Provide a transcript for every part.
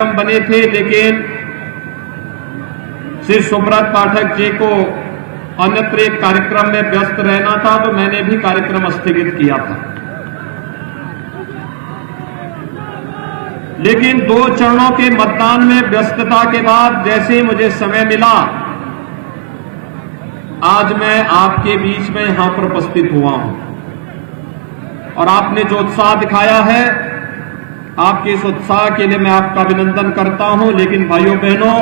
बने थे, लेकिन श्री सुब्रत पाठक जी को अन्यत्र एक कार्यक्रम में व्यस्त रहना था, तो मैंने भी कार्यक्रम स्थगित किया था। लेकिन 2 चरणों के मतदान में व्यस्तता के बाद जैसे ही मुझे समय मिला, आज मैं आपके बीच में यहां पर उपस्थित हुआ हूं और आपने जो उत्साह दिखाया है, आपके इस उत्साह के लिए मैं आपका अभिनंदन करता हूं। लेकिन भाइयों बहनों,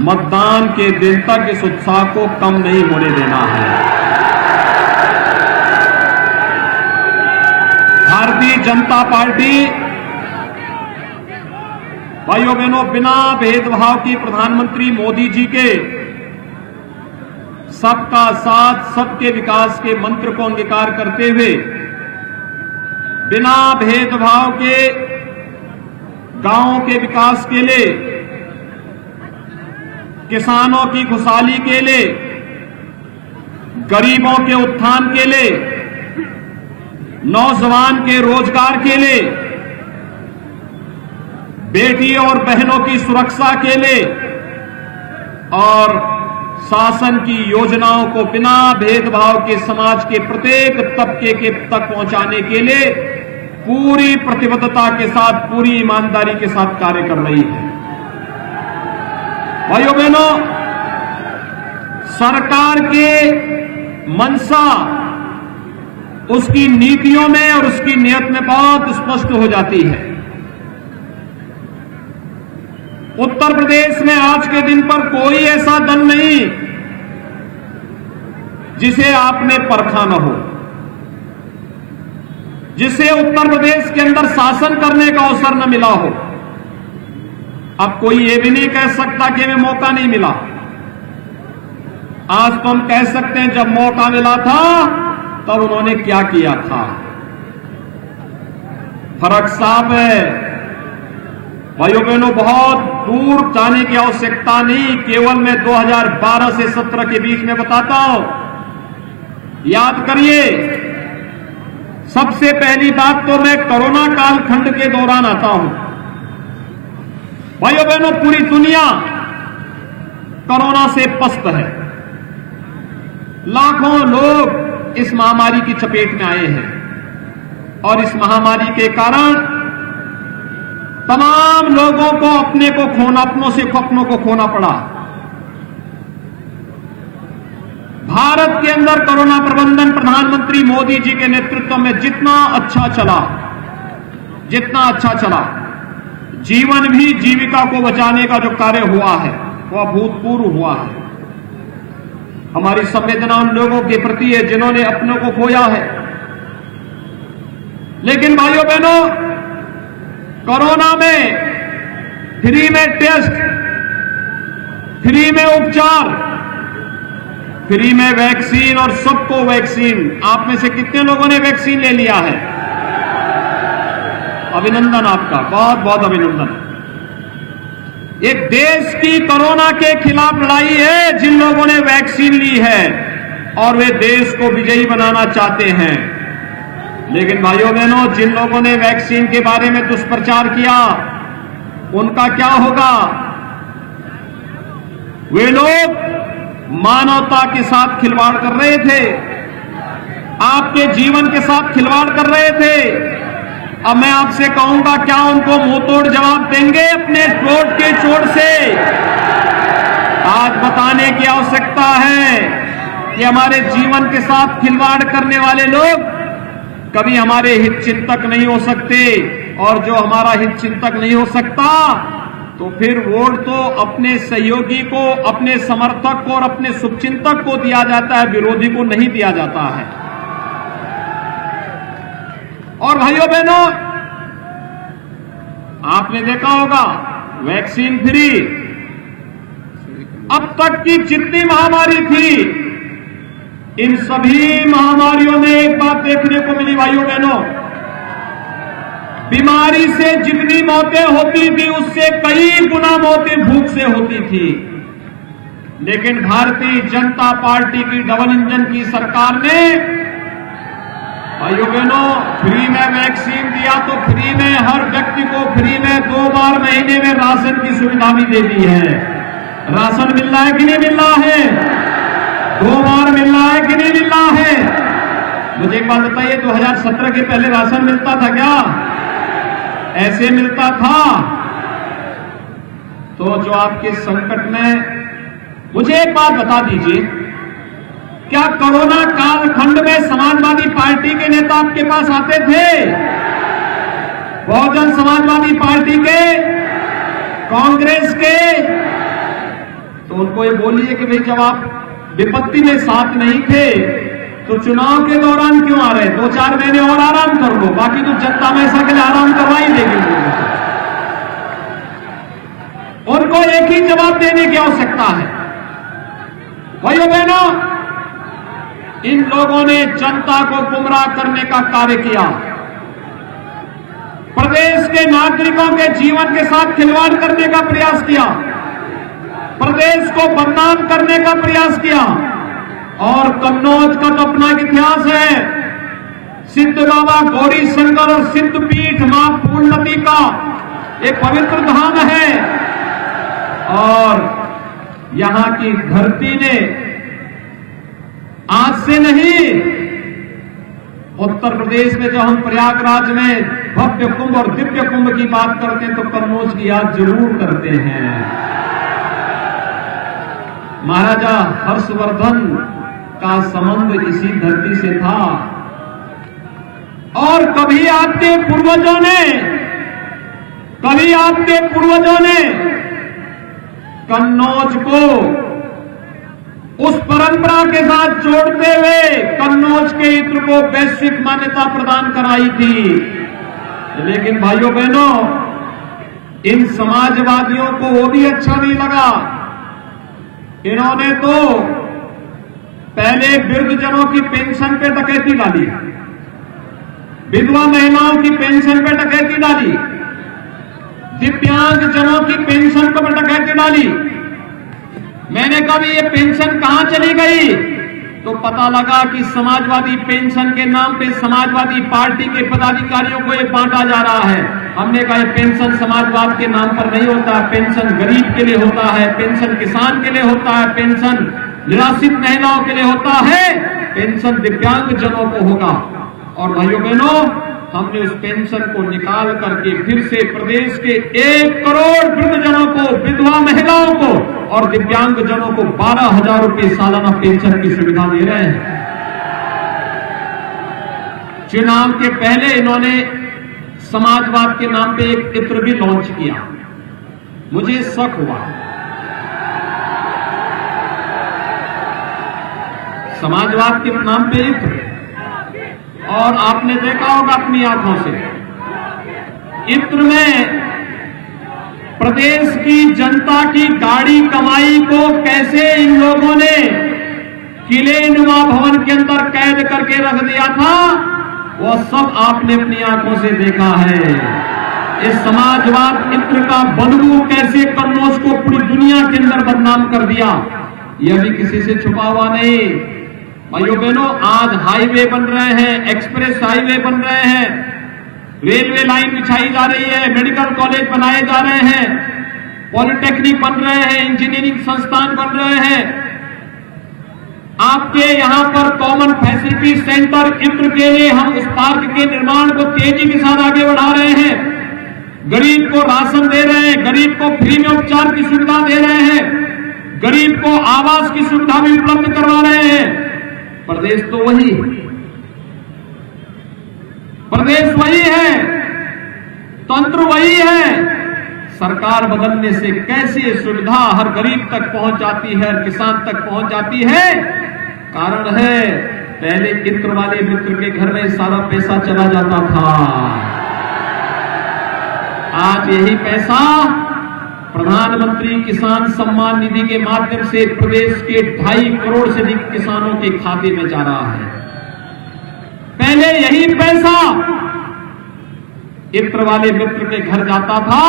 मतदान के दिन तक इस उत्साह को कम नहीं होने देना है। भारतीय जनता पार्टी भाइयों बहनों बिना भेदभाव की प्रधानमंत्री मोदी जी के सबका साथ सबके विकास के मंत्र को अंगीकार करते हुए बिना भेदभाव के गांवों के विकास के लिए, किसानों की खुशहाली के लिए, गरीबों के उत्थान के लिए, नौजवान के रोजगार के लिए, बेटी और बहनों की सुरक्षा के लिए और शासन की योजनाओं को बिना भेदभाव के समाज के प्रत्येक तबके के तक पहुंचाने के लिए पूरी प्रतिबद्धता के साथ, पूरी ईमानदारी के साथ कार्य कर रही है। भाइयों बहनों, सरकार के मंशा उसकी नीतियों में और उसकी नीयत में बहुत स्पष्ट हो जाती है। उत्तर प्रदेश में आज के दिन पर कोई ऐसा दल नहीं जिसे आपने परखा न हो, जिसे उत्तर प्रदेश के अंदर शासन करने का अवसर न मिला हो। अब कोई ये भी नहीं कह सकता कि हमें मौका नहीं मिला। आज तो हम कह सकते हैं जब मौका मिला था तब उन्होंने क्या किया था। फर्क साफ है भाइयों बहनों, बहुत दूर जाने की आवश्यकता नहीं। केवल मैं 2012 से 17 के बीच में बताता हूं। याद करिए, सबसे पहली बात तो मैं कोरोना कालखंड के दौरान आता हूं। भाइयों बहनों, पूरी दुनिया कोरोना से पस्त है। लाखों लोग इस महामारी की चपेट में आए हैं और इस महामारी के कारण तमाम लोगों को अपने को खोना, अपनों को खोना पड़ा। भारत के अंदर कोरोना प्रबंधन प्रधानमंत्री मोदी जी के नेतृत्व में जितना अच्छा चला, जीवन भी जीविका को बचाने का जो कार्य हुआ है वह अभूतपूर्व हुआ है। हमारी संवेदना उन लोगों के प्रति है जिन्होंने अपनों को खोया है। लेकिन भाइयों बहनों, कोरोना में फ्री में टेस्ट, फ्री में उपचार, फ्री में वैक्सीन और सबको वैक्सीन। आप में से कितने लोगों ने वैक्सीन ले लिया है? अभिनंदन आपका, बहुत बहुत अभिनंदन। एक देश की कोरोना के खिलाफ लड़ाई है जिन लोगों ने वैक्सीन ली है और वे देश को विजयी बनाना चाहते हैं। लेकिन भाइयों बहनों, जिन लोगों ने वैक्सीन के बारे में दुष्प्रचार किया उनका क्या होगा? वे लोग मानवता के साथ खिलवाड़ कर रहे थे, आपके जीवन के साथ खिलवाड़ कर रहे थे। अब मैं आपसे कहूंगा, क्या उनको मुंहतोड़ जवाब देंगे अपने वोट के चोट से? आज बताने की आवश्यकता है कि हमारे जीवन के साथ खिलवाड़ करने वाले लोग कभी हमारे हित चिंतक नहीं हो सकते, और जो हमारा हित चिंतक नहीं हो सकता तो फिर वोट तो अपने सहयोगी को, अपने समर्थक को और अपने शुभचिंतक को दिया जाता है, विरोधी को नहीं दिया जाता है। और भाइयों बहनों, आपने देखा होगा वैक्सीन फ्री। अब तक की जितनी महामारी थी, इन सभी महामारियों में एक बात देखने को मिली भाइयों बहनों, बीमारी से जितनी मौतें होती थी उससे कई गुना मौतें भूख से होती थी। लेकिन भारतीय जनता पार्टी की डबल इंजन की सरकार ने भाइयों बहनों, फ्री में वैक्सीन दिया तो फ्री में हर व्यक्ति को फ्री में 2 बार महीने में राशन की सुविधा भी दे दी है। राशन मिल रहा है कि नहीं मिल रहा है? 2 बार मिल रहा है कि नहीं मिल रहा है? मुझे एक बात बताइए, 2017 के पहले राशन मिलता था क्या? ऐसे मिलता था? तो जो आपके संकट में, मुझे एक बात बता दीजिए, क्या कोरोना कालखंड में समाजवादी पार्टी के नेता आपके पास आते थे? बहुजन समाजवादी पार्टी के, कांग्रेस के? तो उनको ये बोलिए कि भाई जब आप विपत्ति में साथ नहीं थे तो चुनाव के दौरान क्यों आ रहे? 2-4 महीने और आराम कर लो, बाकी तो जनता में ऐसा के लिए आराम करवा ही देगी। उनको एक ही जवाब देने की आवश्यकता है। भाइयों बहनों, इन लोगों ने जनता को गुमराह करने का कार्य किया, प्रदेश के नागरिकों के जीवन के साथ खिलवाड़ करने का प्रयास किया, प्रदेश को बदनाम करने का प्रयास किया। और कन्नौज का तो अपना एक इतिहास है। सिद्ध बाबा गौरी शंकर और सिद्ध पीठ मां पूर्णवती का एक पवित्र धाम है, और यहां की धरती ने आज से नहीं, उत्तर प्रदेश में जब हम प्रयागराज में भव्य कुंभ और दिव्य कुंभ की बात करते हैं तो कन्नौज की याद जरूर करते हैं। महाराजा हर्षवर्धन का संबंध इसी धरती से था, और कभी आपके पूर्वजों ने कन्नौज को उस परंपरा के साथ जोड़ते हुए कन्नौज के इत्र को वैश्विक मान्यता प्रदान कराई थी। लेकिन भाइयों बहनों, इन समाजवादियों को वो भी अच्छा नहीं लगा। इन्होंने तो पहले वृद्धजनों की पेंशन पे डकैती डाली, विधवा महिलाओं की पेंशन पे डकैती डाली, दिव्यांग जनों की पेंशन पर डकैती डाली। मैंने कहा ये पेंशन कहां चली गई? तो पता लगा कि समाजवादी पेंशन के नाम पे समाजवादी पार्टी के पदाधिकारियों को ये बांटा जा रहा है। हमने कहा पेंशन समाजवाद के नाम पर नहीं होता, पेंशन गरीब के लिए होता है, पेंशन किसान के लिए होता है, पेंशन निराश्रित महिलाओं के लिए होता है, पेंशन दिव्यांग जनों को होगा। और भाइयों बहनों, हमने उस पेंशन को निकाल करके फिर से प्रदेश के 1 करोड़ वृद्धजनों को, विधवा महिलाओं को और दिव्यांग जनों को 12,000 रुपए सालाना पेंशन की सुविधा दे रहे हैं। चुनाव के पहले इन्होंने समाजवाद के नाम पे एक इत्र भी लॉन्च किया। मुझे शक हुआ, समाजवाद के नाम पे इत्र, और आपने देखा होगा अपनी आंखों से, इत्र में प्रदेश की जनता की गाड़ी कमाई को कैसे इन लोगों ने किले नुमा भवन के अंदर कैद करके रख दिया था, वो सब आपने अपनी आंखों से देखा है। इस समाजवाद इत्र का बदबू कैसे कन्नौज को पूरी दुनिया के अंदर बदनाम कर दिया, यह भी किसी से छुपा हुआ नहीं। भाइयों बहनों, आज हाईवे बन रहे हैं, एक्सप्रेस हाईवे बन रहे हैं, रेलवे लाइन बिछाई जा रही है, मेडिकल कॉलेज बनाए जा रहे हैं, पॉलिटेक्निक बन रहे हैं, इंजीनियरिंग संस्थान बन रहे हैं। आपके यहां पर कॉमन फैसिलिटी सेंटर इत्र के लिए हम उस पार्क के निर्माण को तेजी के साथ आगे बढ़ा रहे हैं। गरीब को राशन दे रहे हैं, गरीब को फ्री में उपचार की सुविधा दे रहे हैं, गरीब को आवास की सुविधा भी उपलब्ध करवा रहे हैं। प्रदेश तो वही, प्रदेश वही है, तंत्र वही है। सरकार बदलने से कैसे सुविधा हर गरीब तक पहुंच जाती है, हर किसान तक पहुंच जाती है? कारण है, पहले इत्र वाले मित्र के घर में सारा पैसा चला जाता था, आज यही पैसा प्रधानमंत्री किसान सम्मान निधि के माध्यम से प्रदेश के 2.5 करोड़ से अधिक किसानों के खाते में जा रहा है। पहले यही पैसा इत्र वाले मित्र के घर जाता था,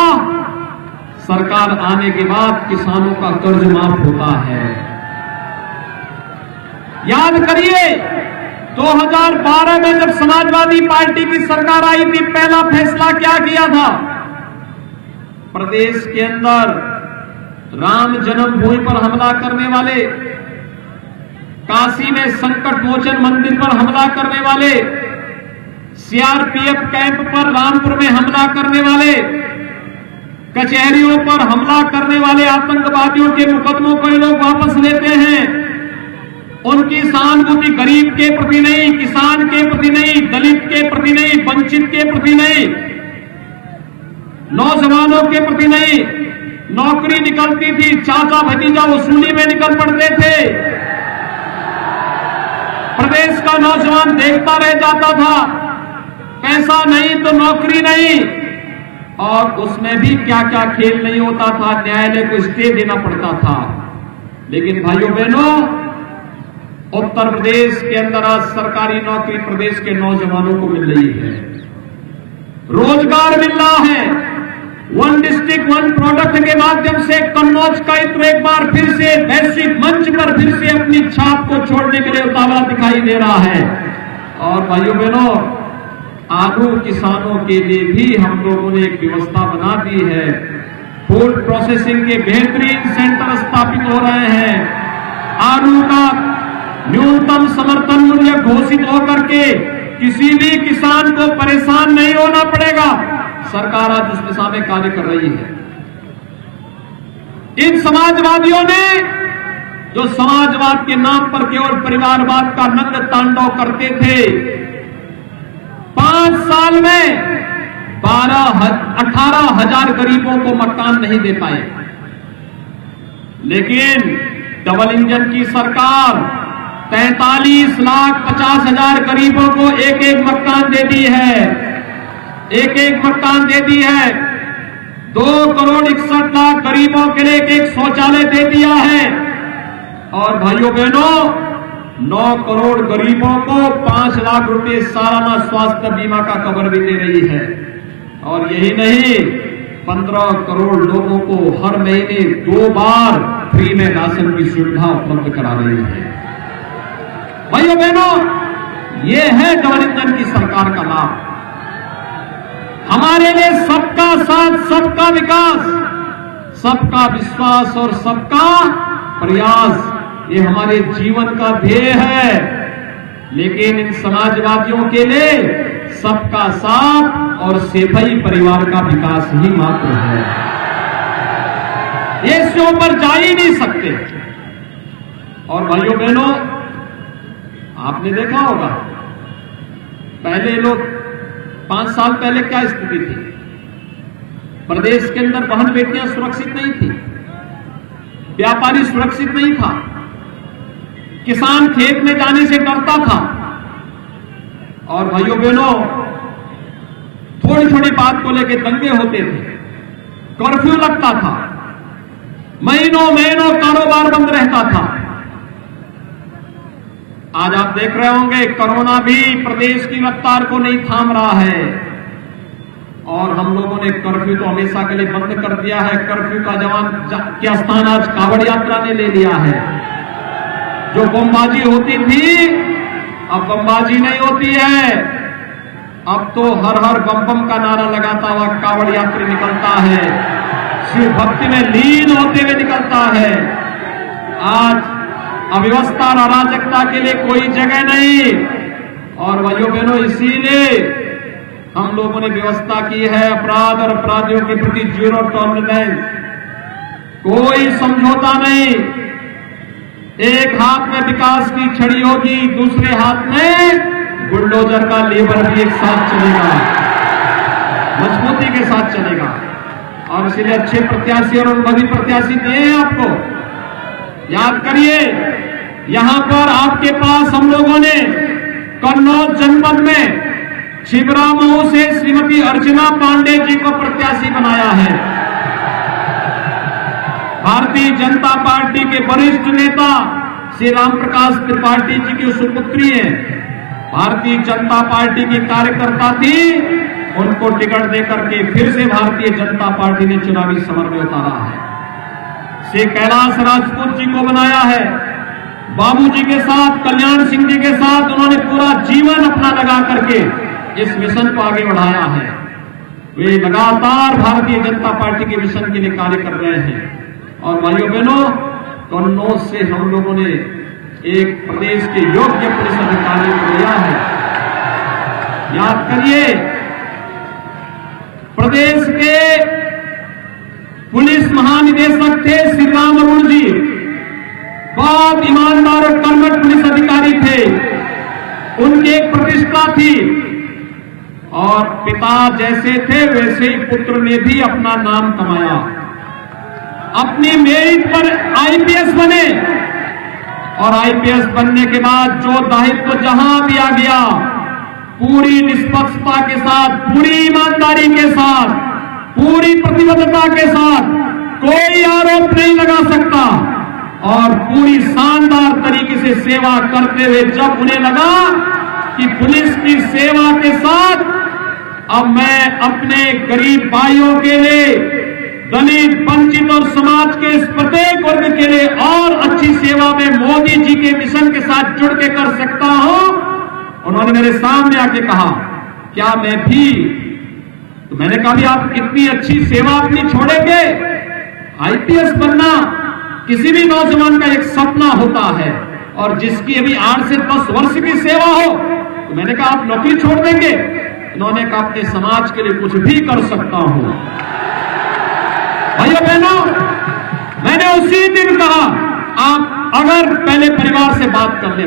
सरकार आने के बाद किसानों का कर्ज माफ होता है। याद करिए, 2012 में जब समाजवादी पार्टी की सरकार आई थी, पहला फैसला क्या किया था? प्रदेश के अंदर राम जन्मभूमि पर हमला करने वाले, काशी में संकट मोचन मंदिर पर हमला करने वाले, सीआरपीएफ कैंप पर रामपुर में हमला करने वाले, कचहरियों पर हमला करने वाले आतंकवादियों के मुकदमों को ये लोग वापस लेते हैं। उनकी सहानुभूति गरीब के प्रति नहीं, किसान के प्रति नहीं, दलित के प्रति नहीं, वंचित के प्रति नहीं, नौजवानों के प्रति नहीं। नौकरी निकलती थी, चाचा भतीजा वसूली में निकल पड़ते थे। प्रदेश का नौजवान देखता रह जाता था, पैसा नहीं तो नौकरी नहीं, और उसमें भी क्या क्या खेल नहीं होता था, न्यायालय को स्टे देना पड़ता था। लेकिन भाइयों बहनों, उत्तर प्रदेश के अंदर आज सरकारी नौकरी प्रदेश के नौजवानों को मिल रही है, रोजगार मिल रहा है। वन डिस्ट्रिक्ट वन प्रोडक्ट के माध्यम से कन्नौज का इत्र एक बार फिर से वैश्विक मंच पर फिर से अपनी छाप को छोड़ने के लिए उतावला दिखाई दे रहा है। और भाइयों बहनों, आलू किसानों के लिए भी हम लोगों ने एक व्यवस्था बना दी है। फूड प्रोसेसिंग के बेहतरीन सेंटर स्थापित हो रहे हैं। आलू का न्यूनतम समर्थन मूल्य घोषित होकर के किसी भी किसान को परेशान नहीं होना पड़ेगा। सरकार आज उस दिशा में कार्य कर रही है। इन समाजवादियों ने, जो समाजवाद के नाम पर केवल परिवारवाद का नग्न तांडव करते थे, 5 साल में 18,000 गरीबों को मकान नहीं दे पाए। लेकिन डबल इंजन की सरकार 43,50,000 गरीबों को एक एक मकान दे दी है, एक एक मकान दे दी है। 2,61,00,000 गरीबों के लिए एक एक शौचालय दे दिया है। और भाइयों बहनों, 9 करोड़ गरीबों को 5 लाख रुपए सालाना स्वास्थ्य बीमा का कवर भी दे रही है। और यही नहीं, 15 करोड़ लोगों को हर महीने 2 बार फ्री में राशन की सुविधा उपलब्ध करा रही है। भाइयों बहनों, ये है डबल इंजन की सरकार का लाभ। हमारे लिए सबका साथ, सबका विकास, सबका विश्वास और सबका प्रयास, ये हमारे जीवन का ध्येय है। लेकिन इन समाजवादियों के लिए सबका साथ और सेवई परिवार का विकास ही मात्र है। ये इससे ऊपर जा ही नहीं सकते। और भाइयों बहनों, आपने देखा होगा, पहले लोग 5 साल पहले क्या स्थिति थी? प्रदेश के अंदर बहन बेटियां सुरक्षित नहीं थी, व्यापारी सुरक्षित नहीं था, किसान खेत में जाने से डरता था। और भाइयों बहनों, थोड़ी थोड़ी बात को लेकर दंगे होते थे, कर्फ्यू लगता था, महीनों महीनों कारोबार बंद रहता था। आज आप देख रहे होंगे, कोरोना भी प्रदेश की रफ्तार को नहीं थाम रहा है। और हम लोगों ने कर्फ्यू तो हमेशा के लिए बंद कर दिया है। कर्फ्यू का जवान क्या स्थान आज कावड़ यात्रा ने ले लिया है। जो बमबाजी होती थी, अब बमबाजी नहीं होती है। अब तो हर हर बम बम का नारा लगाता हुआ कावड़ यात्री निकलता है, शिव भक्ति में लीन होते हुए निकलता है। आज अव्यवस्था और अराजकता के लिए कोई जगह नहीं। और भाइयों बहनों, इसीलिए हम लोगों ने व्यवस्था की है, अपराध और अपराधियों के प्रति 0 टॉलरेंस, कोई समझौता नहीं। एक हाथ में विकास की छड़ी होगी, दूसरे हाथ में बुलडोजर का लेबर भी एक साथ चलेगा, मजबूती के साथ चलेगा। और इसलिए अच्छे प्रत्याशी और अनुभवी प्रत्याशी दिए हैं आपको। याद करिए, यहां पर आपके पास हम लोगों ने कन्नौज जनपद में छिबरामऊ से श्रीमती अर्चना पांडे जी को प्रत्याशी बनाया है। भारतीय जनता पार्टी के वरिष्ठ नेता श्री राम प्रकाश त्रिपाठी जी की सुपुत्री है। भारतीय जनता पार्टी की कार्यकर्ता थी, उनको टिकट देकर के फिर से भारतीय जनता पार्टी ने चुनावी समर में उतारा है। श्री कैलाश राजपूत जी को बनाया है। बाबूजी के साथ, कल्याण सिंह जी के साथ उन्होंने पूरा जीवन अपना लगा करके इस मिशन को आगे बढ़ाया है। वे लगातार भारतीय जनता पार्टी के मिशन के लिए कार्य कर रहे हैं। और भाइयों बहनों, कन्नौज से हम लोगों ने एक प्रदेश के योग्य पुलिस अधिकारी को लिया है। याद करिए, प्रदेश के पुलिस महानिदेशक थे श्री राम अरुण जी, बहुत ईमानदार और कर्मठ पुलिस अधिकारी थे। उनकी एक प्रतिष्ठा थी और पिता जैसे थे वैसे ही पुत्र ने भी अपना नाम कमाया। अपनी मेरिट पर आईपीएस बने और आईपीएस बनने के बाद जो दायित्व जहां भी आ गया, पूरी निष्पक्षता के साथ, पूरी ईमानदारी के साथ, पूरी प्रतिबद्धता के साथ, कोई आरोप नहीं लगा सकता और पूरी शानदार तरीके से सेवा करते हुए जब उन्हें लगा कि पुलिस की सेवा के साथ अब मैं अपने गरीब भाइयों के लिए, दलित, वंचित और समाज के इस प्रत्येक वर्ग के लिए और अच्छी सेवा में मोदी जी के मिशन के साथ जुड़ के कर सकता हूं, उन्होंने मेरे सामने आके कहा क्या मैं भी, तो मैंने कहा भी आप इतनी अच्छी सेवा अपनी छोड़ेंगे? आईपीएस बनना किसी भी नौजवान का एक सपना होता है और जिसकी अभी 8 से 10 वर्ष की सेवा हो, तो मैंने कहा आप नौकरी छोड़ देंगे? उन्होंने कहा अपने समाज के लिए कुछ भी कर सकता हूं। भाइयों बहनों, मैंने उसी दिन कहा आप अगर पहले परिवार से बात कर ले।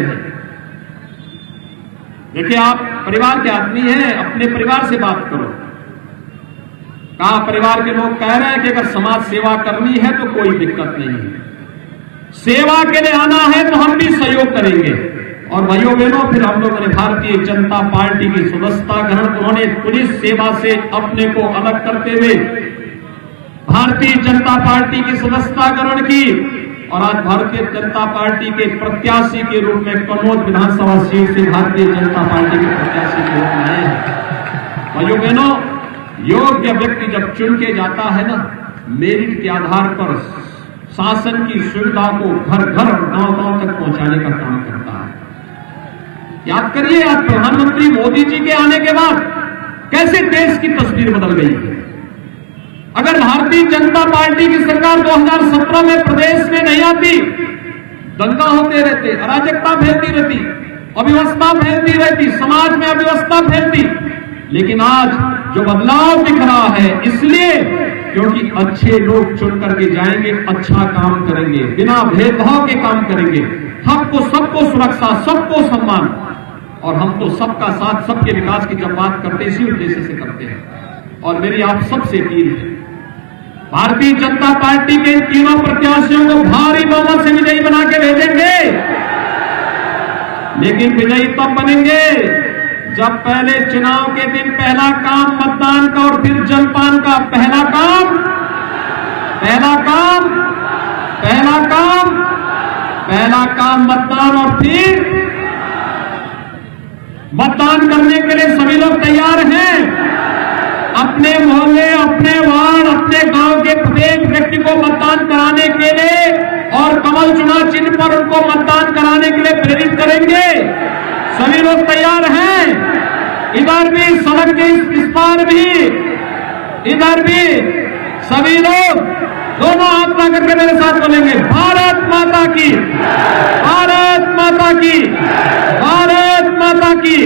देखिए, आप परिवार के आदमी हैं, अपने परिवार से बात करो। कहा परिवार के लोग कह रहे हैं कि अगर समाज सेवा करनी है तो कोई दिक्कत नहीं है, सेवा के लिए आना है तो हम भी सहयोग करेंगे। और भाइयों बहनों, फिर हम लोगों ने भारतीय जनता पार्टी की सदस्यता ग्रहण, उन्होंने पुलिस सेवा से अपने को अलग करते हुए भारतीय जनता पार्टी की सदस्यता ग्रहण की और आज भारतीय जनता पार्टी के प्रत्याशी के रूप में कन्नौज विधानसभा सीट से भारतीय जनता पार्टी के प्रत्याशी के रूप में आए हैं। भाइयों बहनों, योग्य व्यक्ति जब चुन के जाता है ना, मेरिट के आधार पर शासन की सुविधा को घर घर और गांव गांव तक पहुंचाने का काम करता है। याद करिए, आज प्रधानमंत्री मोदी जी के आने के बाद कैसे देश की तस्वीर बदल गई है। अगर भारतीय जनता पार्टी की सरकार 2017 में प्रदेश में नहीं आती, दंगा होते रहते, अराजकता फैलती रहती, अव्यवस्था फैलती रहती, समाज में अव्यवस्था फैलती। लेकिन आज जो बदलाव दिख रहा है, इसलिए क्योंकि अच्छे लोग चुन करके जाएंगे, अच्छा काम करेंगे, बिना भेदभाव के काम करेंगे, सबको सबको सुरक्षा, सबको सम्मान, और हम तो सबका साथ, सबके विकास की जब बात करते इसी उद्देश्य से करते हैं। और मेरी आप सबसे अपील है, भारतीय जनता पार्टी के इन तीनों प्रत्याशियों को भारी बहुमत से विजयी बना के भेजेंगे। लेकिन विजयी तब बनेंगे जब पहले चुनाव के दिन पहला काम मतदान का और फिर जलपान का, पहला काम मतदान और फिर मतदान करने के लिए सभी लोग तैयार हैं। अपने मोहल्ले, अपने वार्ड, अपने गांव के प्रत्येक व्यक्ति को मतदान कराने के लिए और कमल चुनाव चिन्ह पर उनको मतदान कराने के लिए प्रेरित करेंगे। सभी लोग तैयार हैं। इधर भी सड़क के इस पार भी, इधर भी सभी लोग दोनों हाथ ला करके मेरे साथ बोलेंगे भारत माता की, भारत माता की, भारत माता की।